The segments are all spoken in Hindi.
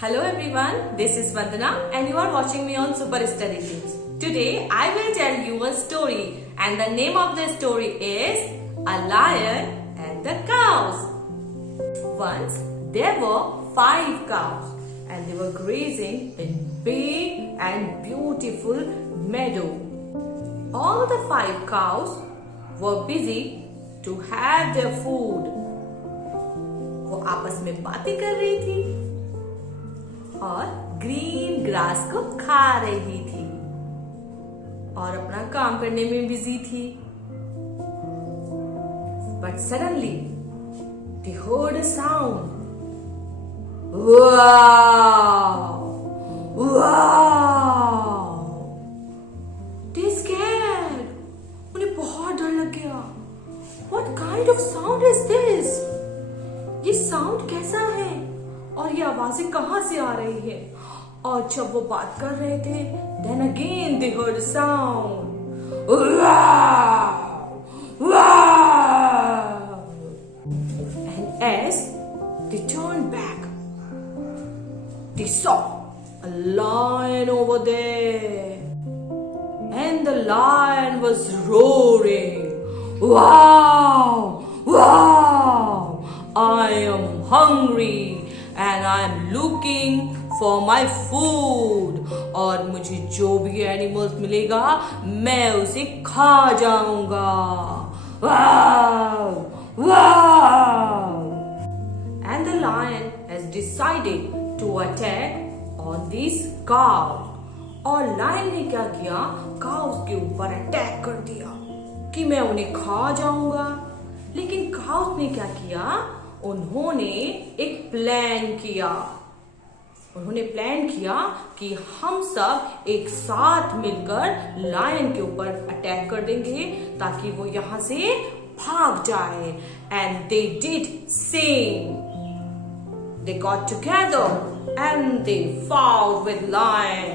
Hello everyone, this is Vandana and you are watching me on Super Study Tips. Today I will tell you a story and the name of the story is A Lion and the Cows. Once there were 5 cows and they were grazing in big and beautiful meadow. All the 5 cows were busy to have their food. वो आपस में बातें कर रही थी और ग्रीन ग्रास को खा रही थी और अपना काम करने में बिजी थी. But suddenly they heard a sound. Wow! Wow! They scared. उन्हें बहुत डर लग गया. What kind of sound is this? ये साउंड कैसा है और ये आवाजें कहां से आ रही है? और जब वो बात कर रहे थे, then again they heard a sound. Wow! Wow! And as they turned back, they saw a lion over there. And the lion was roaring. Wow! Wow! I am hungry and I am looking for my food. और मुझे जो भी एनिमल्स मिलेगा मैं उसे खा जाऊंगा. Wow! Wow! And the lion has decided to attack on these cows. और लायन ने क्या किया? काउस के ऊपर अटैक कर दिया कि मैं उन्हें खा जाऊंगा. लेकिन काउस ने क्या किया? उन्होंने एक प्लान किया. उन्होंने प्लान किया कि हम सब एक साथ मिलकर लायन के ऊपर अटैक कर देंगे ताकि वो यहां से भाग जाए. And they did same. They got together and they fought with lion.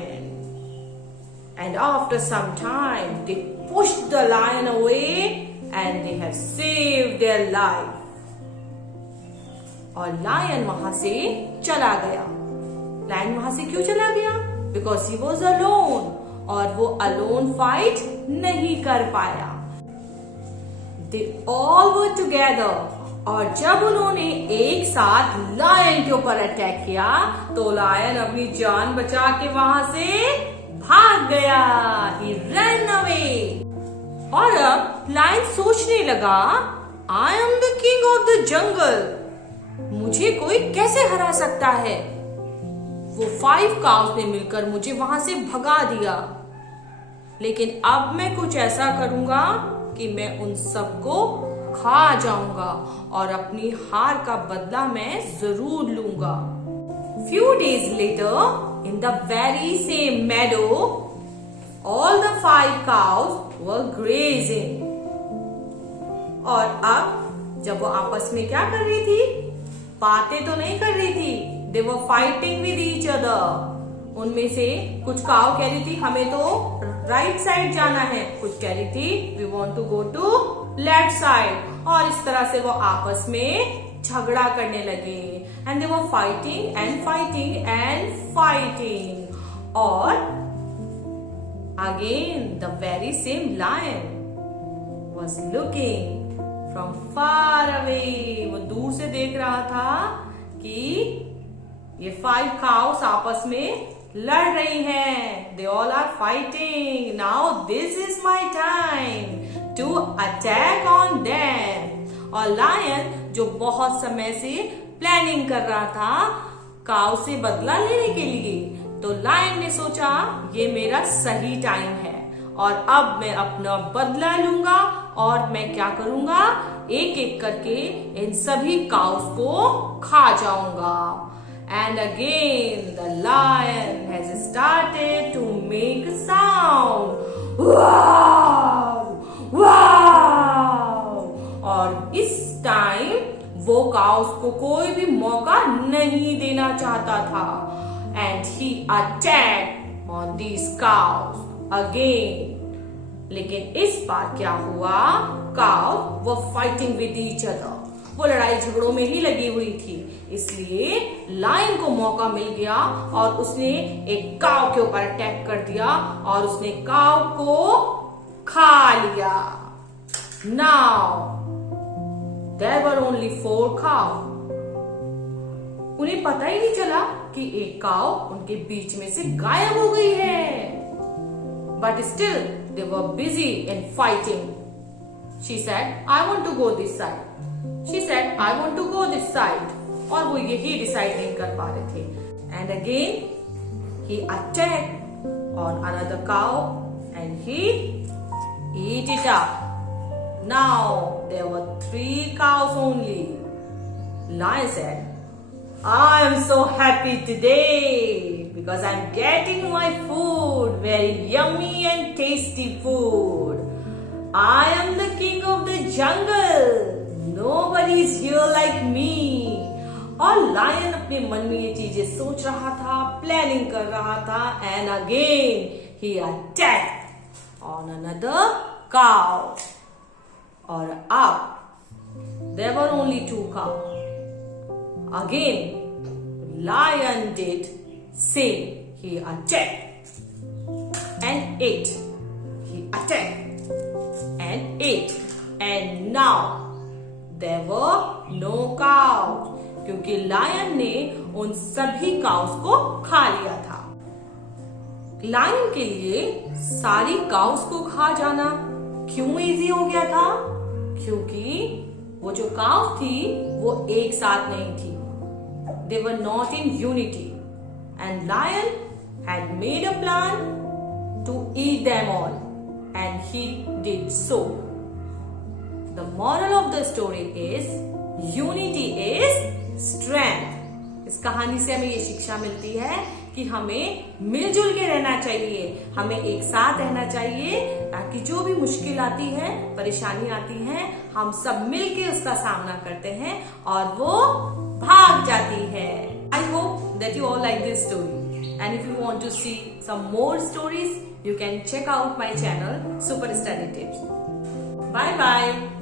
And after some time they pushed the lion away and they have saved their life. और लायन वहां से चला गया. लायन वहां से क्यों चला गया? बिकॉज ही वॉज अलोन और वो अलोन फाइट नहीं कर पाया. दे ऑल वर टुगेदर और जब उन्होंने एक साथ लायन के ऊपर अटैक किया तो लायन अपनी जान बचा के वहां से भाग गया. ही रन अवे. और अब लायन सोचने लगा, I am the king of the jungle. मुझे कोई कैसे हरा सकता है? वो 5 काउस ने मिलकर मुझे वहां से भगा दिया. लेकिन अब मैं कुछ ऐसा करूंगा कि मैं उन सबको खा जाऊंगा और अपनी हार का बदला मैं जरूर लूंगा. Few days later, in the very same meadow, all the 5 cows were grazing. और अब जब वो आपस में क्या कर रही थी? बातें तो नहीं कर रही थी. They were fighting with each other. उनमें से कुछ काव कह रही थी हमें तो राइट साइड जाना है, कुछ कह रही थी we want to go to left side. और इस तरह से वो आपस में झगड़ा करने लगे. And they were fighting and fighting and fighting. और again the very same lion was looking from far away. वो दूर से देख रहा था कि ये 5 cows आपस में लड़ रही हैं. They all are fighting. Now this is my time to attack on them. और लायन जो बहुत समय से प्लानिंग कर रहा था काउ से बदला लेने के लिए, तो लायन ने सोचा ये मेरा सही टाइम है और अब मैं अपना बदला लूंगा. और मैं क्या करूंगा? एक एक करके इन सभी काउस को खा जाऊंगा. And again the lion has started to make sound. Wow! Wow! और इस टाइम वो काउस को कोई भी मौका नहीं देना चाहता था. And he attack on these cows again. लेकिन इस बार क्या हुआ? काउ वो फाइटिंग विद ईच अदर. वो लड़ाई झगड़ों में ही लगी हुई थी. इसलिए लायन को मौका मिल गया और उसने एक काव के ऊपर अटैक कर दिया और उसने काव को खा लिया। नाउ देयर वर ओनली 4 काव। उन्हें पता ही नहीं चला कि एक काव उनके बीच में से गायब हो गई है। But still they were busy in fighting. She said, I want to go this side. She said, I want to go this side. और वो यही डिसाइड नहीं कर पा रहे थे। And again, he attacked on another cow and he ate it up. Now there were 3 cows only. Lion said, I am so happy today because I am getting my food, very yummy and tasty food. I am the king of the jungle. Nobody is here like me. और लायन अपने मन में ये चीजें सोच रहा था, प्लानिंग कर रहा था, and again he attacked on another cow. और अब there were only 2 cows. Again lion did same. He attacked and ate. He attacked and ate, and now there were no cows क्योंकि लायन ने उन सभी काउस को खा लिया था। लायन के लिए सारी काउस को खा जाना क्यों इजी हो गया था? क्योंकि वो जो काउस थी वो एक साथ नहीं थी। They were not in unity, and lion had made a plan to eat them all. And he did so. The moral of the story is unity is strength. इस कहानी से हमें ये शिक्षा मिलती है कि हमें मिलजुल के रहना चाहिए, हमें एक साथ रहना चाहिए ताकि जो भी मुश्किल आती है, परेशानी आती है, हम सब मिलके उसका सामना करते हैं और वो भाग जाती है। I hope that you all like this story. And if you want to see some more stories, you can check out my channel Super Study Tips. Bye bye.